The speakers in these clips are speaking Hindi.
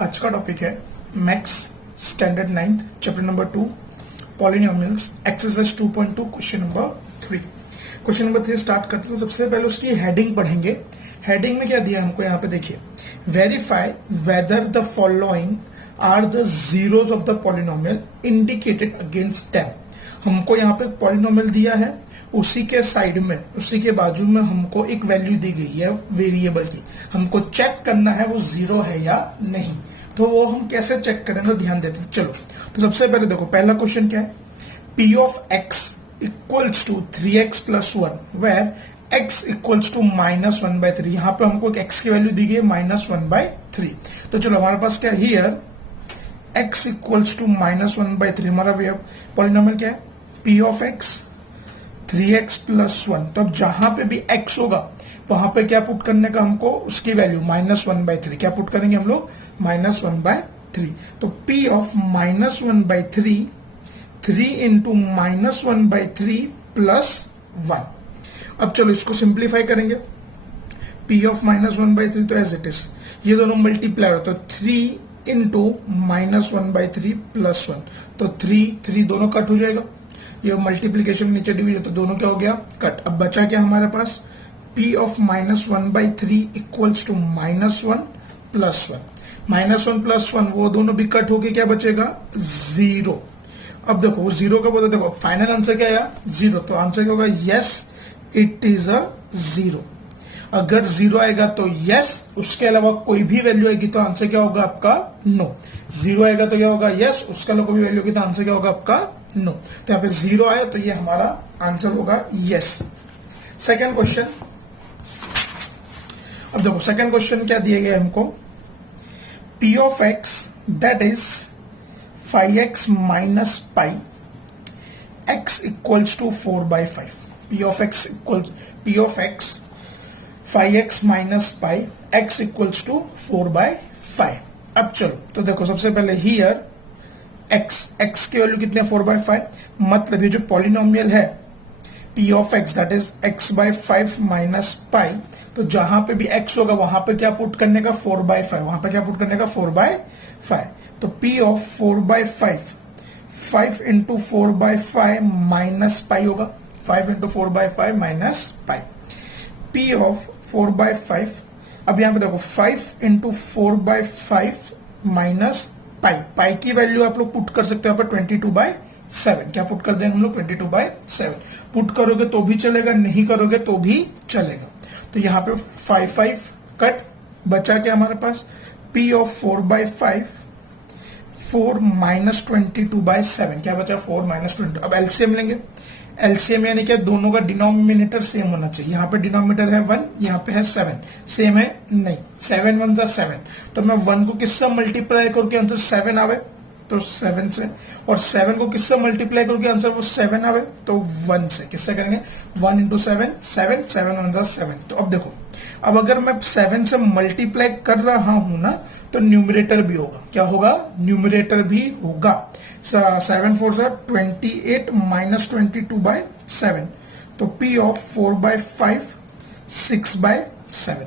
आज का टॉपिक है maths standard 9th chapter number 2 polynomials exercise 2.2 question number 3। Question number 3 start करते हैं। सबसे पहले उसकी हेडिंग पढ़ेंगे। हेडिंग में क्या दिया हमको, यहाँ पे देखिए, verify whether the following are the zeros of the polynomial indicated against them. हमको यहाँ पे पॉलिनोमियल दिया है, उसी के साइड में, उसी के बाजू में हमको एक वैल्यू दी गई है वेरिएबल की। हमको चेक करना है वो जीरो है या नहीं। तो वो हम कैसे चेक करेंगे, ध्यान देते। चलो, तो सबसे पहले देखो, पहला क्वेश्चन क्या है, p of x equals to 3x plus 1 where x equals to -1/3। यहाँ पे हमको एक x की वैल्यू दी गई है -1/3। तो चलो, हमारे पास क्या है, हियर x इक्वल्स टू -1/3। हमारा पॉलिनोमियल क्या है, p of x 3x plus 1। तो अब जहां पे भी x होगा वहां पे क्या पुट करने का हमको, उसकी वैल्यू -1/3। क्या पुट करेंगे हम लोग, -1/3। तो p ऑफ -1/3, 3 इंटू -1/3 प्लस 1। अब चलो इसको सिंप्लीफाई करेंगे। p ऑफ -1/3 तो एज इट इज, ये दोनों मल्टीप्लाई होता है, तो 3 इंटू -1/3 प्लस 1। तो 3 दोनों कट हो जाएगा, ये मल्टीप्लीकेशन नीचे डिवीजन, तो दोनों क्या हो गया, कट। अब बचा क्या हमारे पास, p of -1/3 equals to -1 plus 1। -1 plus 1 वो दोनों भी कट होके क्या बचेगा, 0। अब देखो जीरो का बोलते, देखो फाइनल आंसर क्या आया, 0। तो आंसर क्या होगा, यस इट इज अ 0। अगर 0 आएगा तो यस, उसके अलावा कोई भी वैल्यू आएगी तो आंसर क्या होगा आपका, नो। 0 आएगा तो क्या होगा, यस, उसके अलावा कोई भी वैल्यू होगी तो आंसर क्या होगा आपका, नो। तो यहाँ पे 0 आए तो ये हमारा आंसर होगा यस। सेकेंड क्वेश्चन, अब देखो सेकेंड क्वेश्चन क्या दिए गए हमको, p of x that is 5x minus pi x equals to 4/5। p of x 5x minus pi x equals to 4/5। अब चलो, तो देखो सबसे पहले हियर x की वैल्यू कितनी है, 4/5। मतलब ये जो पॉलिनोमियल है p of x that is x/5 minus pi, तो जहां पे भी x होगा वहां पे क्या पुट करने का, 4/5। वहां पे क्या पुट करने का, 4/5। तो p of 4/5, 5 into 4/5 minus pi होगा, 5 into 4/5 minus pi. p of 4/5, अब यहां पे देखो 5 इंटू 4/5 माइनस पाई की वैल्यू आप लोग पुट कर सकते हो यहाँ पर 22/7। क्या पुट कर देंगे हम लोग, 22/7। पुट करोगे तो भी चलेगा, नहीं करोगे तो भी चलेगा। तो यहाँ पे 5 कट, बचा क्या हमारे पास, p ऑफ 4/5, 4 माइनस 22/7। क्या बचा, 4 माइनस 20। अब एलसीएम लेंगे। एलसीएम यानी क्या, दोनों का डिनोमिनेटर सेम होना चाहिए। यहाँ पे डिनोमिनेटर है 1, यहाँ पे है 7। सेम है नहीं, 7 1 जा 7। तो मैं 1 को किससे मल्टीप्लाई करके आंसर 7 आवे, तो 7 से, और 7 को किससे मल्टीप्लाई करके आंसर वो 7 आवे, तो 1 से। किससे करेंगे, 1 इंटू 7, 7 7 1 जा 7। तो अब देखो, अब अगर मैं 7 से मल्टीप्लाई कर रहा हूं ना, तो न्यूमरेटर भी होगा। क्या होगा, न्यूमरेटर भी होगा। 7 4 से 28 माइनस 22/7। तो p ऑफ 4/5 6/7।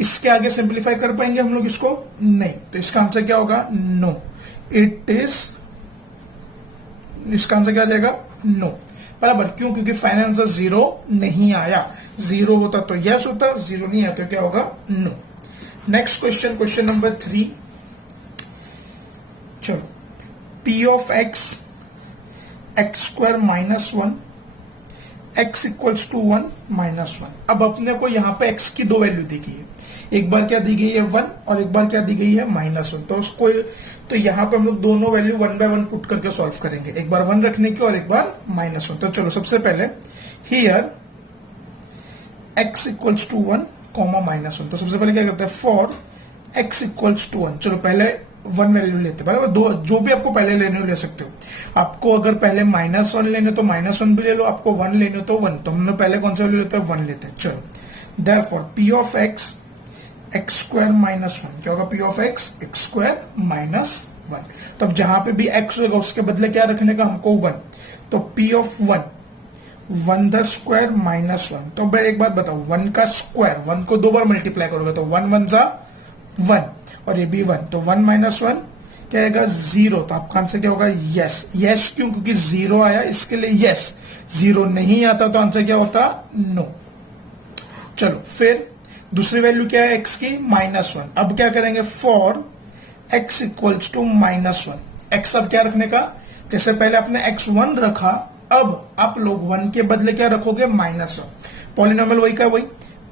इसके आगे सिंप्लीफाई कर पाएंगे हम लोग इसको, नहीं। तो इसका आंसर क्या होगा, नो। इट इज, इसका आंसर क्या आ जाएगा, नो। बराबर, क्यों, क्योंकि फाइनल आंसर 0 नहीं आया। 0 होता तो यस होता, 0 नहीं आया तो क्या होगा, no. Next question, question number 3। चलो, p of x² minus 1, x equals to 1 minus 1। अब अपने को यहाँ पे x की दो वैल्यू दी गई है, एक बार क्या दी गई है 1 और एक बार क्या दी गई है -1। तो उसको, तो यहाँ पे हम लोग दोनों वैल्यू 1 बाय 1 पुट करके सॉल्व करेंगे, एक बार 1 रखने की और एक बार -1। तो चलो सबसे पहले here x equals to 1 comma -1। तो सबसे पहले क्या करते हैं, फॉर x इक्वल्स टू 1। चलो पहले 1 वैल्यू लेते हैं, बराबर। दो जो भी आपको पहले लेने हो ले सकते हो। आपको अगर पहले -1 लेने तो -1 भी ले लो, आपको 1 लेने तो 1। तो हमने पहले कौन सा वैल्यू लेते हैं, 1 लेते हैं। चलो, therefore p of x² minus 1। क्या होगा, p ऑफ x² माइनस 1। तो अब जहां पे भी x होगा उसके बदले क्या रखने का हमको, 1। तो p of 1 the square minus 1। तो भाई एक बात बताओ, 1 का स्क्वायर, 1 को 2 बार मल्टीप्लाई करोगे तो 1 1 जा 1, और ये भी 1, तो 1 माइनस 1 क्या आएगा 0। तो आपका आंसर क्या होगा यस। यस क्यों? क्योंकि 0 आया इसके लिए यस। 0 नहीं आता तो आंसर क्या होता नो। चलो फिर दूसरी वैल्यू क्या है x की -1। अब क्या करेंगे for x equals to -1। x अब क्या रखने का, जैसे पहले आपने x1 रखा, अब आप लोग 1 के बदले क्या रखोगे -1। पॉलिनोमियल वही का वही,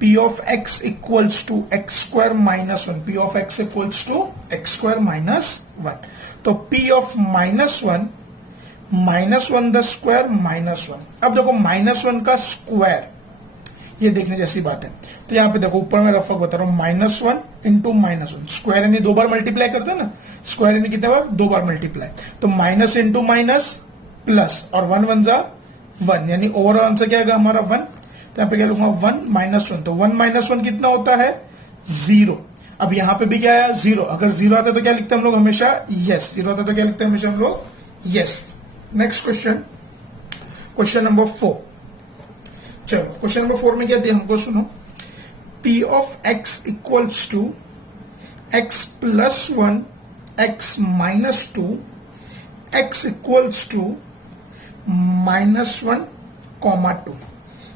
p of x equals to x square -1। p of x equals to x square -1। तो p ऑफ -1 -1 द स्क्वायर -1। अब देखो -1 का स्क्वायर, ये देखने जैसी बात है। तो यहां पे देखो ऊपर मैं रफक बता रहा हूं, -1 इंटू -1। स्क्वायर यानी 2 बार मल्टीप्लाई करते हैं ना, स्क्वायर यानी कितने बार 2 बार मल्टीप्लाई। तो माइनस इंटू माइनस प्लस, और 1 1 जा 1, यानी ओवरऑल आंसर क्या आएगा हमारा 1। तो यहां पे क्या लूंगा 1 -1। तो 1 -1 कितना होता है 0। अब यहां पे भी क्या है 0। अगर 0 आता है तो क्या लिखते हैं हम लोग हमेशा यस। 0 आता है तो क्या लिखते हैं हमेशा हम लोग yes. Next question, question number 4। चलो क्वेश्चन नंबर 4 में क्या दिया हमको, सुनो। p of x equals to x plus 1 x minus 2 x equals to -1, -2।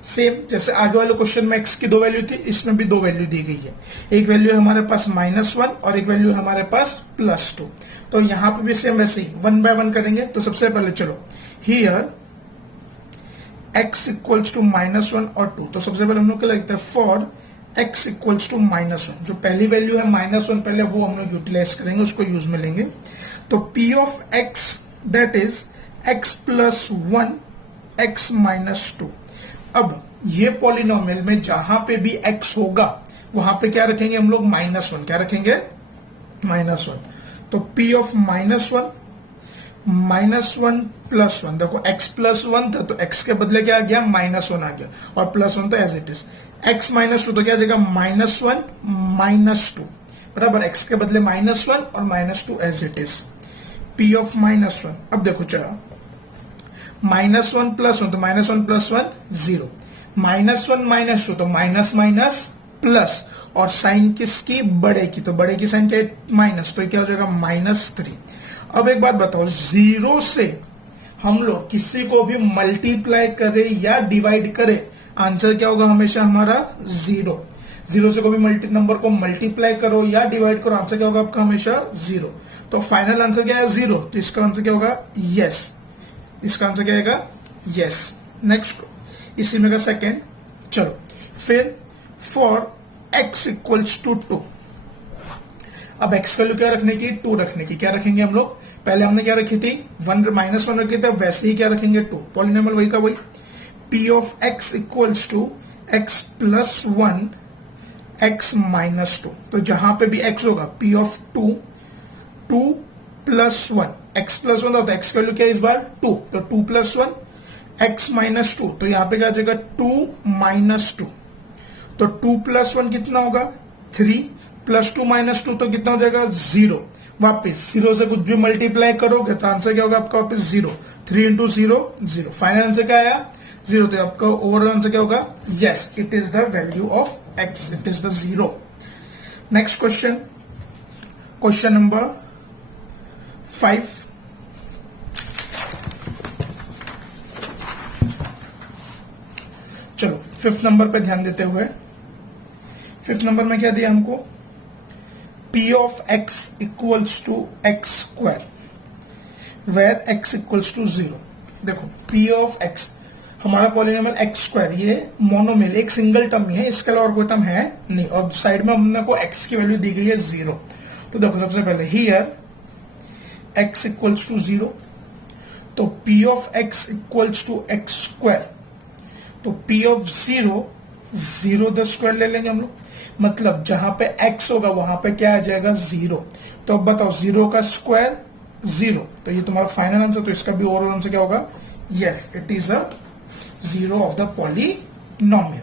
Same जैसे आगे वाले क्वेश्चन में x की 2 वैल्यू थी, इसमें भी 2 वैल्यू दी गई है। एक वैल्यू है हमारे पास -1 और एक वैल्यू है हमारे पास +2। तो यहां पे भी सेम वैसे ही 1 बाय 1 करेंगे। तो सबसे पहले चलो हियर x इक्वल्स टू -1 और 2। तो सबसे पहले हम लोग क्या लिखते हैं फॉर x इक्वल्स टू -1। जो पहली वैल्यू है -1 पहले वो हम लोग यूटिलाइज करेंगे, उसको यूज में लेंगे। तो p of x that is x plus 1 x minus 2। अब ये पॉलिनोमियल में जहां पे भी x होगा वहां पे क्या रखेंगे हम लोग -1। क्या रखेंगे -1। तो p ऑफ -1 -1 प्लस 1। देखो x प्लस 1 था तो x के बदले क्या आ गया -1 आ गया, और +1 तो एज इट इज। x -2 तो क्या आ जाएगा -1 -2 बराबर, x के बदले -1 और -2 as it is. p of -1, अब देखो चला -1 प्लस 1 तो -1 प्लस 1 0, -1 -2 तो माइनस माइनस प्लस, और साइन किसकी बड़े की, तो बड़े की साइन क्या है माइनस, तो क्या हो जाएगा -3। अब एक बात बताओ, 0 से हम लोग किसी को भी मल्टीप्लाई करें या डिवाइड करें, आंसर क्या होगा हमेशा हमारा 0। 0 से कोई भी नंबर को मल्टीप्लाई करो या डिवाइड करो, आंसर क्या होगा आपका हमेशा 0। तो फाइनल आंसर क्या है 0। तो इसका आंसर क्या होगा यस। इसका आंसर क्या आएगा यस। नेक्स्ट इसी में का सेकेंड, चलो फिर फॉर x इक्वल्स टू 2। अब x वैल्यू क्या रखने की 2 रखने की। क्या रखेंगे हम लोग, पहले हमने क्या रखी थी 1 -1 रखी थी, वैसे ही क्या रखेंगे 2। पॉलिनोमियल वही का वही, p of x equals to x plus 1 x minus 2। तो जहां पे भी x होगा p of 2 plus 1 x plus 1 होता है, x वैल्यू क्या है इस बार 2, तो 2 प्लस 1 x माइनस 2। तो यहां पे क्या आ जाएगा 2 माइनस 2। तो 2 प्लस 1 कितना होगा 3, प्लस 2 माइनस 2 तो कितना हो जाएगा 0। वापिस 0 से कुछ भी मल्टीप्लाई करोगे तो आंसर क्या होगा आपका वापिस 0। 3 इंटू 0 0, फाइनल आंसर क्या आया 0। तो आपका ओवरऑल आंसर क्या होगा yes, it is the value of x, it is the 0। Next question, question number 5। चलो 5th नंबर पे ध्यान देते हुए, 5th नंबर में क्या दिया हमको, p of x equals to x square where x equals to 0। देखो p ऑफ x हमारा पॉलिनोमियल x स्क्वायर, ये मोनोमियल एक सिंगल टर्म ही है, इसके अलावा और कोई टर्म है नहीं, और साइड में हमने को x की वैल्यू दी गई है 0। तो देखो सबसे पहले हियर x इक्वल्स टू 0, तो p of x equals to x square. तो p ऑफ 0 0 द स्क्वायर ले लेंगे हम लोग, मतलब जहां पे x होगा वहां पे क्या आ जाएगा 0। तो अब बताओ 0 का स्क्वायर 0, तो ये तुम्हारा फाइनल आंसर। तो इसका भी ओवरऑल आंसर क्या होगा yes, it is a 0 of the polynomial.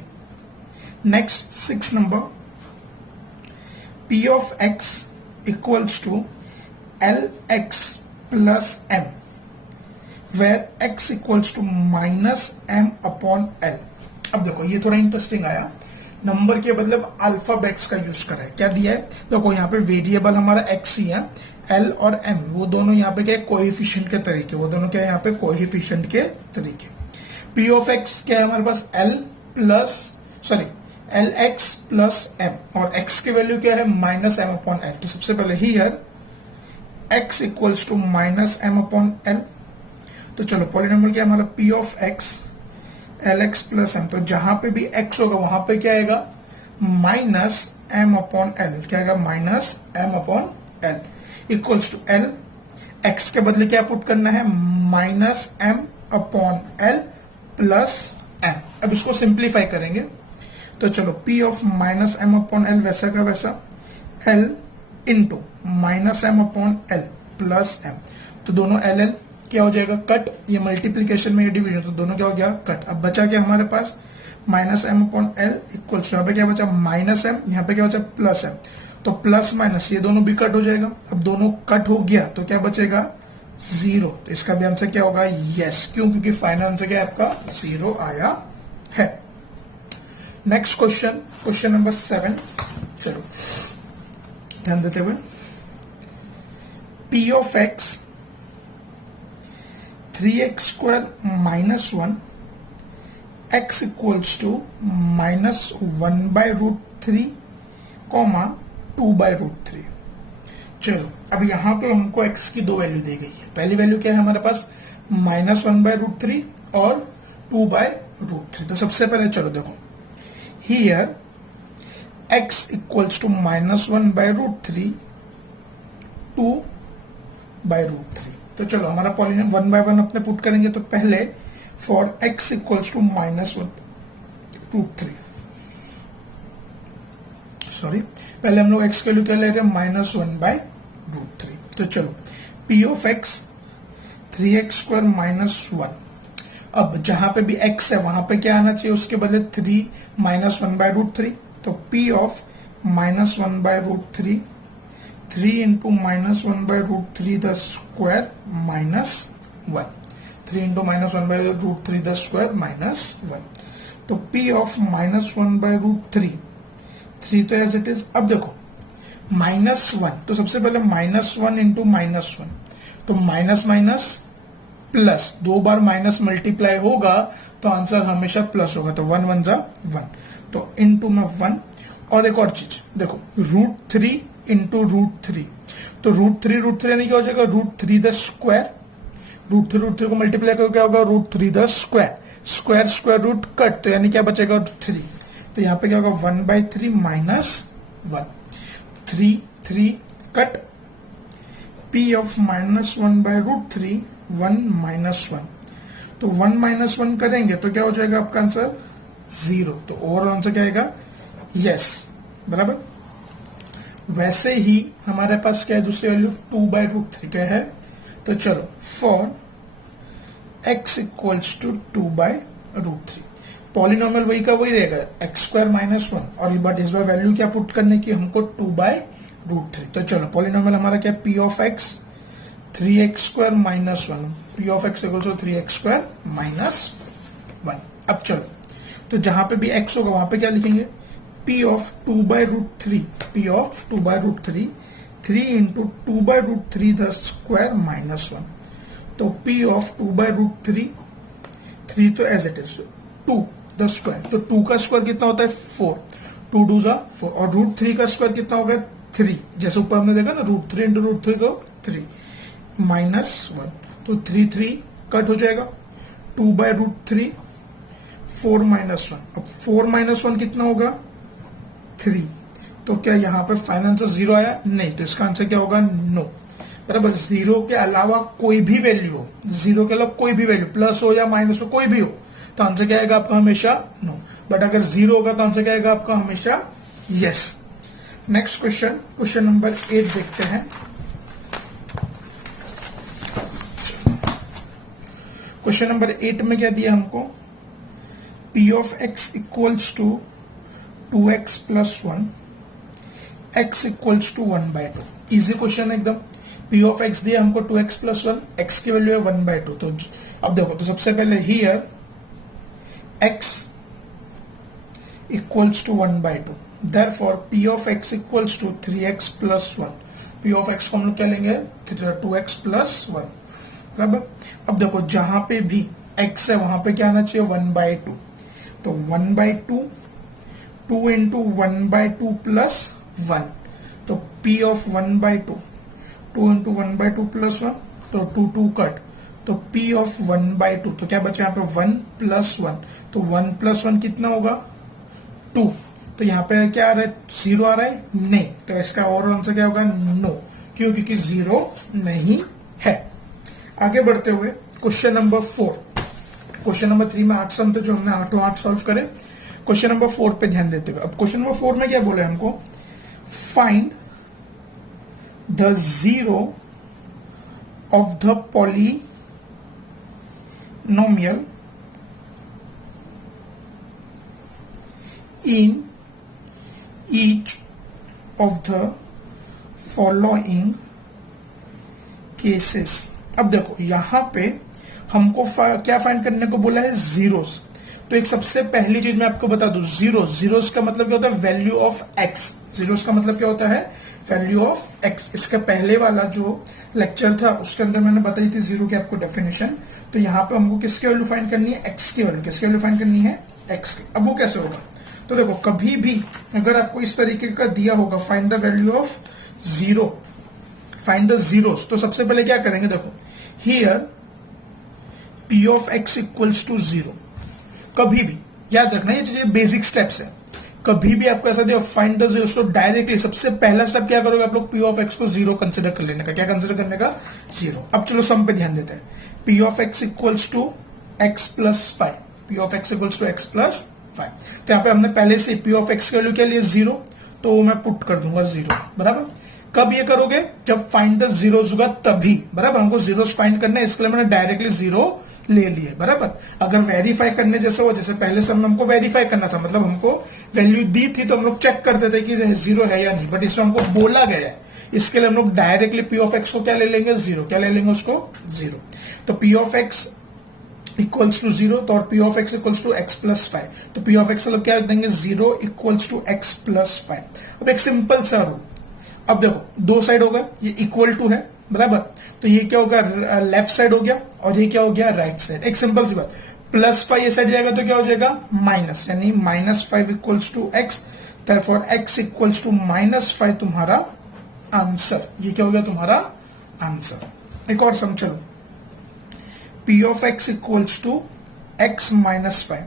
Next 6 number, p of x equals to lx plus m where x equals to -m upon l। अब देखो ये थोड़ा इंटरेस्टिंग आया, नंबर के बदले अल्फाबेट्स का यूज करा है। क्या दिया है देखो, यहाँ पे वेरिएबल हमारा एक्स ही है, एल और एम वो दोनों यहाँ पे क्या है कोएफिशिएंट के तरीके, वो दोनों क्या है यहाँ पे कोएफिशिएंट के तरीके। पी ऑफ एक्स क्या है हमारे पास एल एक्स प्लस एम और एक्स की वैल्यू क्या है माइनस एम अपॉन एल। तो सबसे पहले here x equals to minus M upon l. तो चलो पॉलिनोमियल क्या हमारा p of x l x plus m, तो जहां पे भी एक्स होगा वहां पे क्या आएगा माइनस एम अपॉन एल, क्या आएगा minus M upon L equals to l x के बदले क्या पुट करना है minus M upon l plus m. अब इसको सिंप्लीफाई करेंगे तो चलो p of minus M upon l वैसा का वैसा l into minus M upon l plus m. तो दोनों एल एल क्या हो जाएगा कट, ये मल्टीप्लीकेशन में ये डिवीजन, तो दोनों क्या हो गया कट। अब बचा क्या हमारे पास minus M upon L equals यहाँ पे क्या बचा माइनस एम, यहाँ पे क्या बचा प्लस एम। तो प्लस माइनस ये दोनों भी कट हो जाएगा। अब दोनों कट हो गया तो क्या बचेगा 0। तो इसका भी आंसर क्या होगा यस, क्यों क्योंकि फाइनल आंसर क्या आपका 0 आया है। नेक्स्ट क्वेश्चन, क्वेश्चन नंबर 7, चलो ध्यान देते हुए p of x 3x square minus 1 x equals to minus 1/√3 comma 2/√3। चलो अब यहां पे हमको x की दो वैल्यू दी गई है। पहली वैल्यू क्या है हमारे पास माइनस 1/√3 और 2/√3। तो सबसे पहले चलो देखो here x equals to minus 1/√3 2/√3। तो चलो हमारा पॉलिनोमियल 1 by 1 अपने पुट करेंगे। तो पहले for x equals to minus 1/√3, sorry पहले हम लोग x के लिए क्या ले रहे हैं माइनस 1/√3। तो चलो p of x 3x square minus 1। अब जहां पे भी x है वहां पे क्या आना चाहिए उसके बदले 3 माइनस 1/√3। तो p of minus 1/√3 3 into minus 1/√3 the square minus 1, 3 into minus 1/√3 the square minus 1। तो p ऑफ माइनस 1/√3, 3 तो एज इट इज। अब देखो माइनस 1, तो सबसे पहले माइनस 1 इंटू माइनस 1, तो माइनस माइनस प्लस, 2 बार माइनस मल्टीप्लाई होगा तो आंसर हमेशा प्लस होगा। तो 1 1 जा 1, तो इंटू में 1। और एक और चीज देखो √3 इंटू √3, तो √3 यानी क्या हो जाएगा √3 द स्क्वायर, √3 को मल्टीप्लाई करो क्या होगा √3 the square, square square root cut, तो यानी क्या बचेगा 3। तो यहाँ पे क्या होगा 1/3 minus 1, 3 cut, p of minus 1/√3 1 minus 1। तो 1 माइनस 1 करेंगे तो क्या हो जाएगा आपका आंसर 0। तो ओवरऑल आंसर क्या आएगा यस, बराबर। वैसे ही हमारे पास क्या है दूसरी वैल्यू 2/√3 क्या है। तो चलो for x equals to 2/√3, polynomial वही का वही रहेगा x स्क्वायर माइनस 1, और बट इस बार वैल्यू क्या पुट करने की हमको 2/√3। तो चलो पॉलिनोमियल हमारा क्या p of x 3x square minus 1, p of x equals to 3x square minus 1। अब चलो तो जहां पे भी x होगा वहां पे क्या लिखेंगे p of 2/√3, p of 2/√3 3 into 2/√3 the square minus 1। तो p ऑफ 2/√3, 3 तो as it is 2 the square, तो 2 का स्क्वायर कितना होता है 4, 2 2 जा 4, और √3 का स्क्वायर कितना हो गया 3, जैसे ऊपर हमने देखा ना √3 इंटू √3 को 3 माइनस 1। तो 3 3 कट हो जाएगा, 2/√3 4 माइनस 1। अब 4 माइनस 1 कितना होगा 3। तो क्या यहाँ पे फाइनल आंसर 0 आया नहीं, तो इसका आंसर क्या होगा नो, बराबर। 0 के अलावा कोई भी वैल्यू हो, 0 के अलावा कोई भी वैल्यू प्लस हो या माइनस हो कोई भी हो तो आंसर क्या आएगा आपका हमेशा नो, बट अगर 0 होगा तो आंसर क्या आएगा आपका हमेशा yes. Next question, question number 8 देखते हैं। क्वेश्चन नंबर 8 में क्या दिया हमको p of x equals to 2x plus 1, x equals to 1/2। Easy question एकदम। p ऑफ x दिया हमको 2x प्लस 1, x की वैल्यू है 1/2। तो अब देखो तो सबसे पहले here x equals to 1/2। Therefore p of x equals to 3x plus 1। P of x को हम लोग क्या लेंगे 2x प्लस 1, बराबर। अब देखो जहां पे भी x है वहां पे क्या आना चाहिए 1/2, तो 1/2 2 इंटू 1/2 प्लस 1, तो p ऑफ 1/2 2 इंटू 1/2 प्लस 1, तो 2 कट, तो p ऑफ 1/2, तो क्या बचा यहाँ पे 1 प्लस 1, तो 1 प्लस 1 कितना होगा 2, तो यहाँ पे क्या आ रहा है 0 आ रहा है नहीं, तो इसका ओवरऑल आंसर क्या होगा नो, क्यों, क्योंकि 0 नहीं है। आगे बढ़ते हुए क्वेश्चन नंबर 4, क्वेश्चन नंबर 3 में 8 सम थे जो हमने 8 सॉल्व करे। क्वेश्चन नंबर 4 पे ध्यान देते हुए, अब क्वेश्चन नंबर 4 में क्या बोले हमको, find the zero of the polynomial in each of the following cases. अब देखो यहां पे हमको क्या फाइंड करने को बोला है जीरोस, तो एक सबसे पहली चीज मैं आपको बता दूं, जीरोस का मतलब क्या होता है वैल्यू ऑफ एक्स। जीरोस का मतलब क्या होता है वैल्यू ऑफ एक्स। इसका पहले वाला जो लेक्चर था उसके अंदर मैंने बताई थी जीरो की आपको डेफिनेशन। तो यहाँ पे हमको किसकी वैल्यू फाइंड करनी है एक्स की वैल्यू, किसकी वैल्यू फाइंड करनी है एक्स की। अब वो कैसे होगा, तो देखो कभी भी अगर आपको इस तरीके का दिया होगा find the value of zero, find the zeros, तो सबसे पहले क्या करेंगे, देखो here p of x equals to 0। कभी भी याद रखना ये चीजें बेसिक स्टेप्स है, कभी भी आपको ऐसा दिया फाइंड द जीरो, तो डायरेक्टली सबसे पहला स्टेप क्या करोगे आप लोग पी ऑफ एक्स को 0 कंसिडर कर लेने का। क्या कंसिडर करने का 0। अब चलो सम पे ध्यान देते हैं, p of x equals to x plus 5, p of x equals to x plus 5। तो यहाँ पे हमने पहले से पी ऑफ एक्स की वैल्यू क्या लिए 0, तो मैं पुट कर दूंगा 0, बराबर। कब ये करोगे जब फाइंड द जीरोस होगा तभी, बराबर। हमको जीरोस फाइंड करना है इसके लिए मैंने डायरेक्टली 0 ले लिए, बराबर। अगर वेरीफाई करने जैसे हो, जैसे पहले सब में हमको वेरीफाई करना था, मतलब हमको वैल्यू दी थी तो हम लोग चेक करते थे कि 0 है या नहीं, बट इसमें हमको बोला गया है, इसके लिए हम लोग डायरेक्टली पी ऑफ एक्स को क्या ले लेंगे 0, क्या ले लेंगे उसको 0। तो p of x equals to 0, तो और p of x equals to x plus 5, तो पी ऑफ एक्स मतलब क्या देंगे 0 इक्वल्स टू एक्स प्लस 5। अब एक सिंपल सा रूल, अब देखो दो साइड होगा, ये इक्वल टू है, बराबर, तो ये क्या होगा लेफ्ट साइड हो गया और ये क्या हो गया राइट साइड। एक सिंपल सी बात, +5 ये साइड जाएगा तो क्या हो जाएगा माइनस, यानी -5 equals to x, therefore x equals to -5 तुम्हारा आंसर। ये क्या हो गया तुम्हारा आंसर। एक और सम चलो, p of x equals to x minus 5।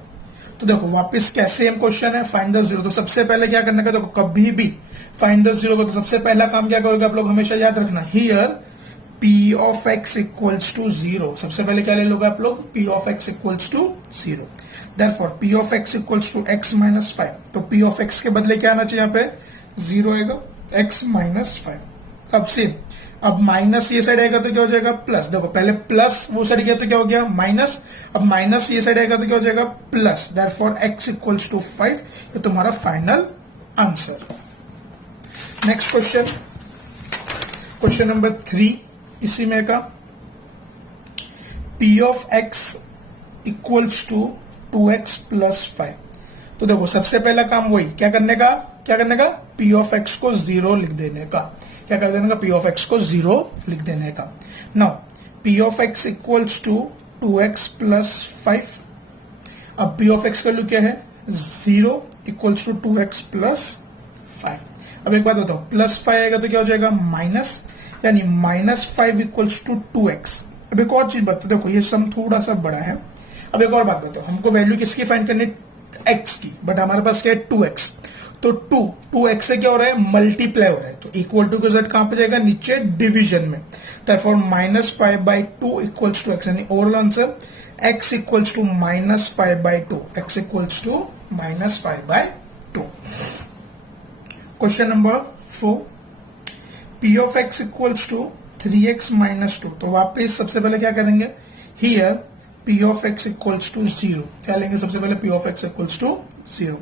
तो देखो वापस क्या सेम क्वेश्चन है, फाइंड द जीरो। तो सबसे पहले क्या करने का, देखो कभी भी फाइंड द जीरो को तो सबसे पहला काम क्या करोगे आप लोग हमेशा याद रखना, here p of x equals to 0। सबसे पहले क्या ले लोगे आप लोग p of x equals to 0, therefore p of x equals to x minus 5। तो पी ऑफ एक्स के बदले क्या आना चाहिए यहाँ पे 0 आएगा, एक्स माइनस 5। अब सेम, अब माइनस ये साइड आएगा तो क्या हो जाएगा प्लस, देखो पहले प्लस वो साइड गया तो क्या हो गया माइनस, अब माइनस ये साइड आएगा तो क्या हो जाएगा plus, therefore x equals to 5। ये तुम्हारा final answer. Next question, question number 3 इसी में का, p of x equals to 2x plus 5। तो देखो सबसे पहला काम वही क्या करने का, पी ऑफ एक्स को 0 लिख देने का। क्या कर देने का, पी ऑफ एक्स को 0 लिख देने का। Now p of x equals to 2x plus 5। अब पी ऑफ एक्स का वैल्यू क्या है 0 इक्वल्स टू 2x प्लस 5। अब एक बात बताओ, +5 आएगा तो क्या हो जाएगा माइनस, यानी -5 इक्वल्स टू 2x। अब एक और चीज बताओ, देखो ये सम थोड़ा सा बड़ा है। अब एक और बात बताओ, हमको वैल्यू किसकी फाइंड करनी x की, बट हमारे पास क्या है 2x। तो 2x से क्या हो रहा है मल्टीप्लाई हो रहा है, तो इक्वल टू के साथ कहां पे जाएगा नीचे डिवीजन में। देयरफॉर -5/2 इक्वल्स टू x, यानी overall answer x equals to -5/2, x equals to -5/2। Question number 4, p of x equals to 3x minus 2। तो वापिस सबसे पहले क्या करेंगे, here p of x equals to 0। क्या लेंगे सबसे पहले p of x equals to 0,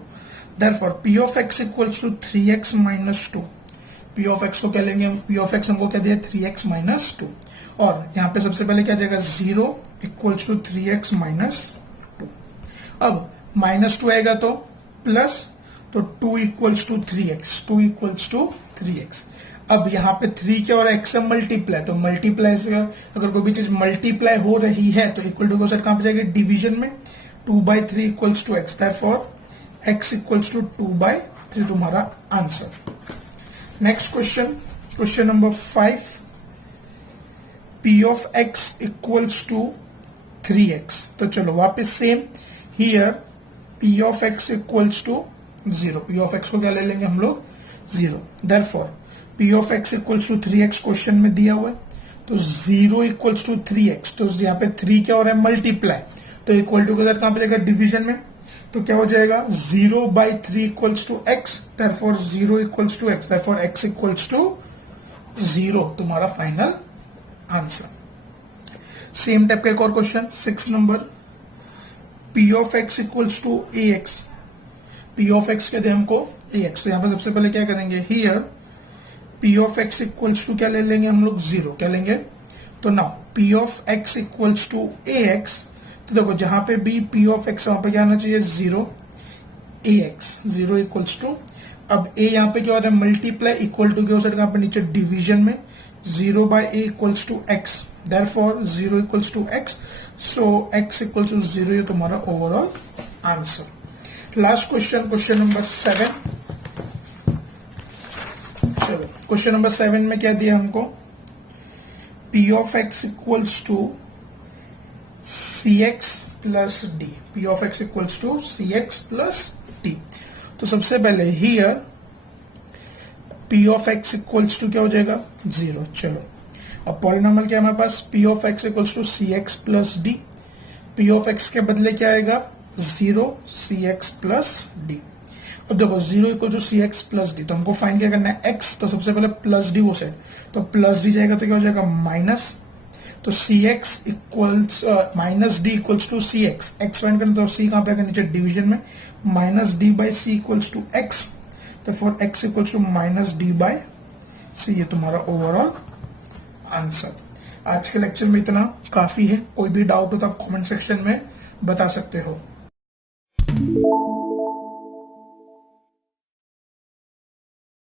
therefore p of x equals to 3x minus 2। P of x को क्या लेंगे, पी ऑफ एक्स हमको क्या दिया 3x माइनस 2, और यहाँ पे सबसे पहले क्या जाएगा 0 इक्वल्स टू 3x माइनस 2। अब -2 आएगा तो प्लस, तो 2 equals to 3x, 2 equals to 3x। अब यहाँ पे 3 क्या हो रहा है, x से मल्टीप्लाई, तो मल्टीप्लाई से अगर कोई भी चीज मल्टीप्लाई हो रही है तो इक्वल टू के कहां पे जाएगी, डिवीजन में। 2/3 equals to x, therefore x equals to 2/3 तुम्हारा answer. Next question, question number 5, p of x equals to 3x। तो चलो वापस same, here p of x equals to 0, p of x को क्या ले लेंगे हम लोग, 0। Therefore p of x equals to 3x question में दिया हुआ है, तो 0 इक्वल्स टू 3x, तो यहाँ पे 3 क्या हो रहा है, मल्टीप्लाई, तो इक्वल टू के साथ कहां पे जाएगा, डिवीजन में। तो क्या हो जाएगा, 0/3 equals to x, therefore 0 equals to x, therefore x equals to 0 तुम्हारा फाइनल आंसर। सेम टाइप का एक और question, 6 number, p of x equals to ax। p of x कहते हैं हमको ax, तो यहां पर सबसे पहले क्या करेंगे, here p of x equals to क्या ले लेंगे हम लोग, 0 क्या लेंगे। तो now p of x equals to ax, तो देखो जहां पे भी p ऑफ x वहां पे क्या आना चाहिए, 0, ax 0 इक्वल्स टू, अब a यहाँ पे क्या हो रहा है, मल्टीप्लाई, इक्वल टू के उस साइड कहां पे, नीचे डिवीजन में, 0/a equals to x, therefore 0 equals to x, so x equals to 0, ये तुम्हारा overall answer. Last question, question number 7। चलो क्वेश्चन नंबर 7 में क्या दिया हमको, p of x equals to cx plus d, p of x equals to cx plus d। तो सबसे पहले here p of x equals to क्या हो जाएगा, 0। चलो अब पॉलिनोमियल क्या है हमारे पास, p of x equals to cx plus d, p of x के बदले क्या आएगा, 0 cx प्लस d। अब देखो 0 equal to cx plus d, तो हमको फाइंड क्या करना है, x, तो सबसे पहले प्लस डी वो साइड, तो प्लस डी जाएगा तो क्या हो जाएगा, माइनस, तो cx equals minus D equals to cx, x find करना, तो c कहां पे आएगा, नीचे डिवीजन में, minus D by C equals to x, तो for x equals to minus D by C, ये तुम्हारा ओवरऑल आंसर। आज के लेक्चर में इतना काफी है, कोई भी डाउट हो तो आप कमेंट सेक्शन में बता सकते हो।